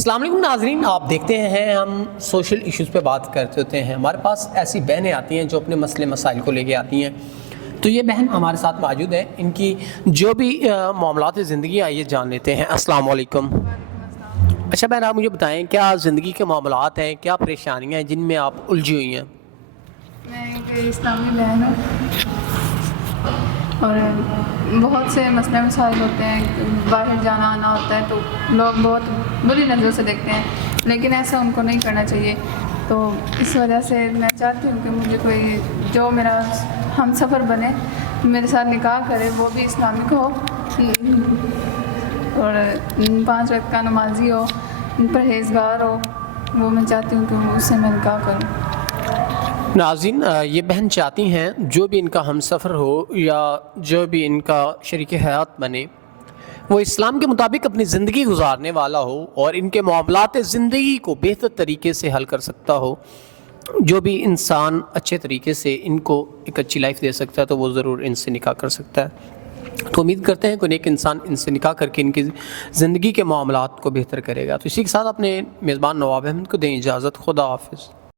السلام علیکم ناظرین، آپ دیکھتے ہیں ہم سوشل ایشوز پہ بات کرتے ہوتے ہیں. ہمارے پاس ایسی بہنیں آتی ہیں جو اپنے مسئلے مسائل کو لے کے آتی ہیں. تو یہ بہن ہمارے ساتھ موجود ہے، ان کی جو بھی معاملات زندگی آئیے جان لیتے ہیں. السلام علیکم. وعلیکم السلام. اچھا بہن، آپ مجھے بتائیں کیا زندگی کے معاملات ہیں، کیا پریشانیاں ہیں جن میں آپ الجھی ہوئی ہیں؟ میں ایک اسلامی بہن ہوں اور بہت سے مسئلے مسائل ہوتے ہیں. باہر جانا آنا ہوتا ہے تو لوگ بہت بری نظروں سے دیکھتے ہیں، لیکن ایسا ان کو نہیں کرنا چاہیے. تو اس وجہ سے میں چاہتی ہوں کہ مجھے کوئی جو میرا ہم سفر بنے، میرے ساتھ نکاح کرے، وہ بھی اسلامک ہو اور 5 وقت کا نمازی ہو، پرہیزگار ہو. وہ میں چاہتی ہوں کہ اس سے میں نکاح کروں. ناظرین، یہ بہن چاہتی ہیں جو بھی ان کا ہم سفر ہو یا جو بھی ان کا شریک حیات بنے، وہ اسلام کے مطابق اپنی زندگی گزارنے والا ہو اور ان کے معاملات زندگی کو بہتر طریقے سے حل کر سکتا ہو. جو بھی انسان اچھے طریقے سے ان کو ایک اچھی لائف دے سکتا ہے تو وہ ضرور ان سے نکاح کر سکتا ہے. تو امید کرتے ہیں کہ ایک انسان ان سے نکاح کر کے ان کی زندگی کے معاملات کو بہتر کرے گا. تو اسی کے ساتھ اپنے میزبان نواب احمد کو دیں اجازت. خدا حافظ.